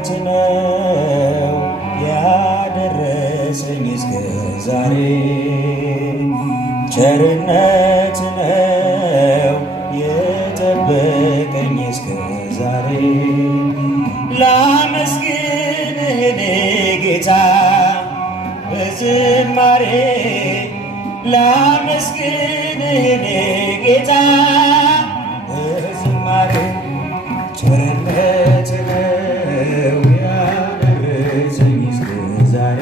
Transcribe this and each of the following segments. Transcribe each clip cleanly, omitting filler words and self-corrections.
ቸርነት ነው ያደረሰኝ እስከ ዛሬ ቸርነት ነው የጠበቀኝ እስከ ዛሬ ላመስግንህ እኔ ጌታ በዝማሬ ላመስግንህ እኔ ጌታ በዝማሬ ቸርነት ነው ያደረሰኝ እስከ ዛሬ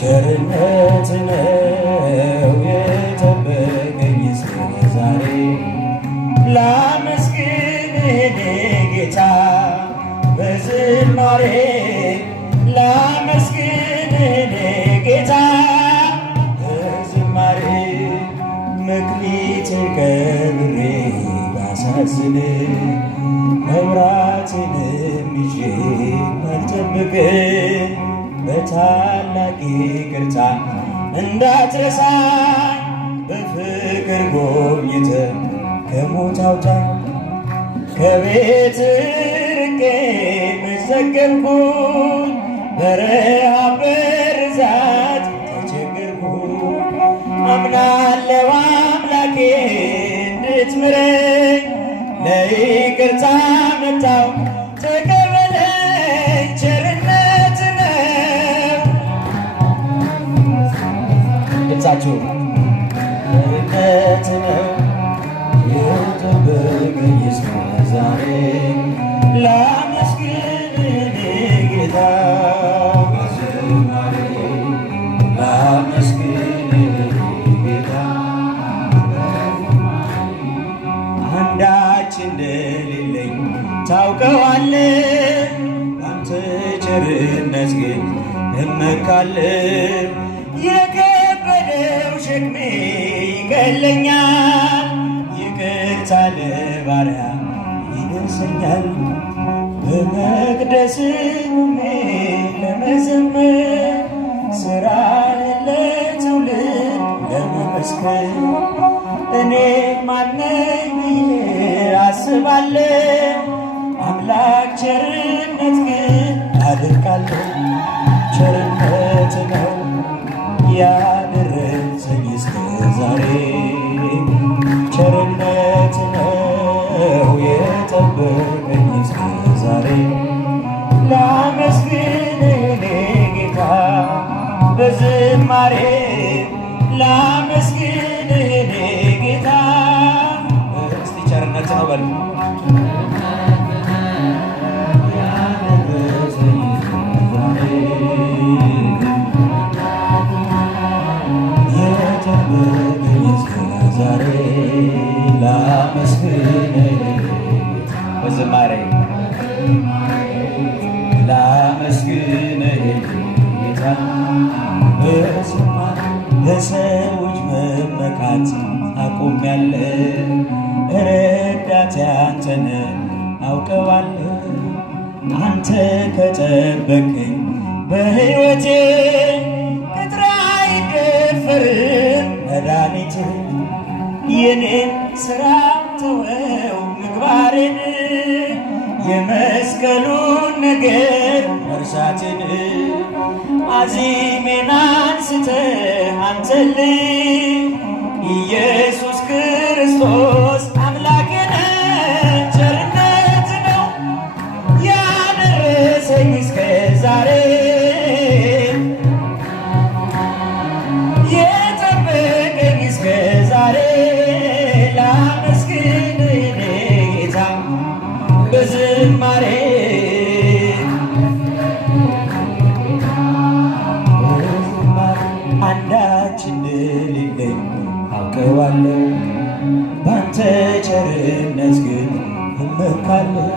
ቸርነት ነው የጠበቀኝ እስከ ዛሬ ላመስግንህ እኔ ጌታ በዝማሬ ላመስግንህ እኔ ጌታ በዝማሬ መክሊቴን ቀብሬ ባሳዝን መብራቴንም ይዤ ባልጠብቅ በታላቅ ይቅርታ እንዳትረሳኝ በፍቅር ጎብኝተህ ከሞት አውጣኝ ከቤት ርቄ መሰገንኩኝ በረሃብ በርዛት ተቸገርኩኝ አምናለሁ አምላኬ እንድትምረኝ ለይቅርታ መጣሁ ተቀበለኝ ቸርነት ነው ድምፃችሁ ቸርነት ነው የጠበቀኝ እስከ ዛሬ ላመስግንህ ጌታ በዝማሬ ላመስግንህ ጌታ አንዳች እንደሌለኝ ታውቀዋለህ አንተ ቸርነት ግን እመካለሁ የከበደው ሸክሜ ይቀለኛል ይቅርታ ለባሪያ ይደርሰኛል በመቅደስ ቆሜ ለመዘመር ሥራህን ለትውልድ ለመመስከር እኔ ማነኝ ብዬ አስባለሁ አምላክ ቸርነት ግን አደንቃለሁ ቸርነት ነው ያደረሰኝ እስከ ዛሬ ቸርነት ነው የጠበቀኝ እስከ ዛሬ ላመስግንህ እኔ ጌታ በዝማሬ ላመስግንህ እኔ ጌታ እስቲ ቸርነት ነው በሉ ዛሬ ላመስግንህ በዝማሬ ላመስግንህ ጌታ በዝማሬ በሰዎች መመካት አቁሜያለሁ ረዳቴ አንተ ነህ አውቀዋለሁ አንተ ከጠበቅኸኝ በሕይወቴ ቅጥር አይደፈርም መድኃኒቴ የኔን ሥራ ተወው ምግባሬን የመስቀሉን ነገር መርሳቴን አዚሜን አንስተህ አንተልኝ ኢየሱስ ክርስቶስ አምላኬ ነህ ቸርነት ነው ያደረሰኝ እስከ ዛሬ የጠበቀኝ እስከ ዛሬ ላመስግንህ እኔ ጌታ በዝማሬ አንዳች እንደሌለኝ አውቀዋለሁ ባንተ ቸርነት ግን እመካለሁ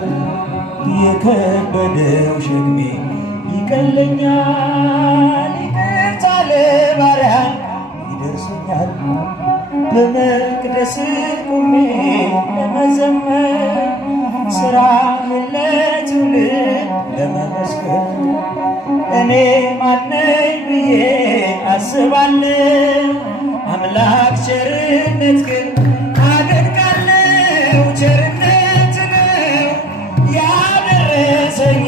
የከበደው ሸክሜ ይቀለኛል ይቅርታ ለባሪያ ይደርሰኛል በመቅደስ ቆሜ ለመዘመር ሥራህን ለትውልድ ለመመስከር እኔ ማነኝ ብዬ አስባለሁ አምላክ ቸርነት ግን አደንቃለሁ ቸርነት ነው ያደረሰኝ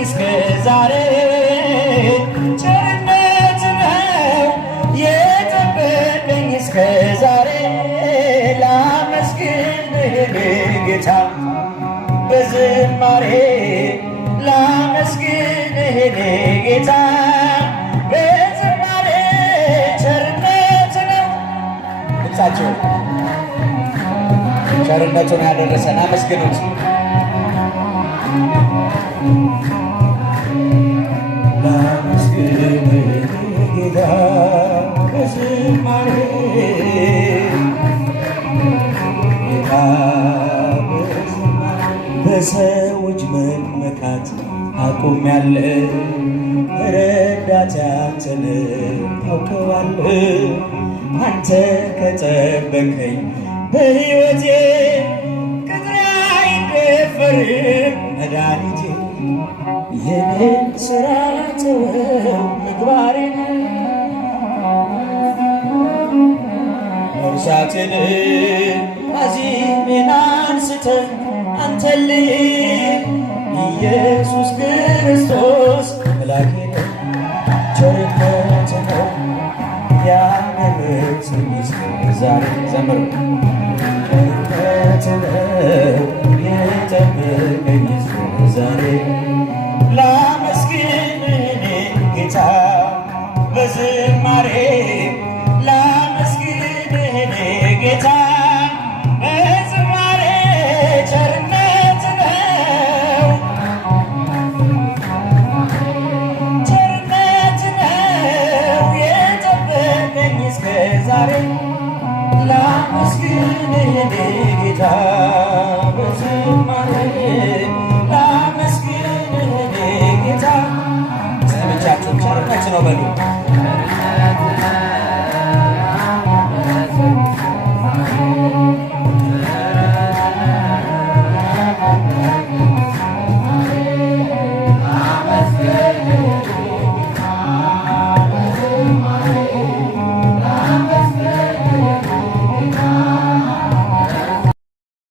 በዝማሬ ላመስግንህ የኔ ጌታ በዝማሬ ቸርነት ነው ድምፃቸው ቸርነቱን ያደረሰን አመስግኑት። ላመስግንህ ጌታ በዝማሬ ጌታ በሰዎች መመካት አቁሜያለሁ። ረዳቴ አንተን ታውቀዋለህ። አንተ ከጠበቀኝ በሕይወቴ ቅጥሬ አይደፈርም መድኃኒቴ። የኔን ሥራ ተወው ምግባሬን መርሳትን አዚሜን አንስተህ አንተን ኢየሱስ ክርስቶስ መላኬ ነው። ቸርነት ነው ያመለጠኝ ዛሬ ዘምሩ። ቸርነት ነው የጠበቀኝ ዛሬ ላመስግንህ ጌታ በዝማሬ ላመስግንህ ጌታ በዝማሬ ቸርነት ነው ቸርነት ነው የጠበቀኝ እስከ ዛሬ ላመስግንህ ጌታ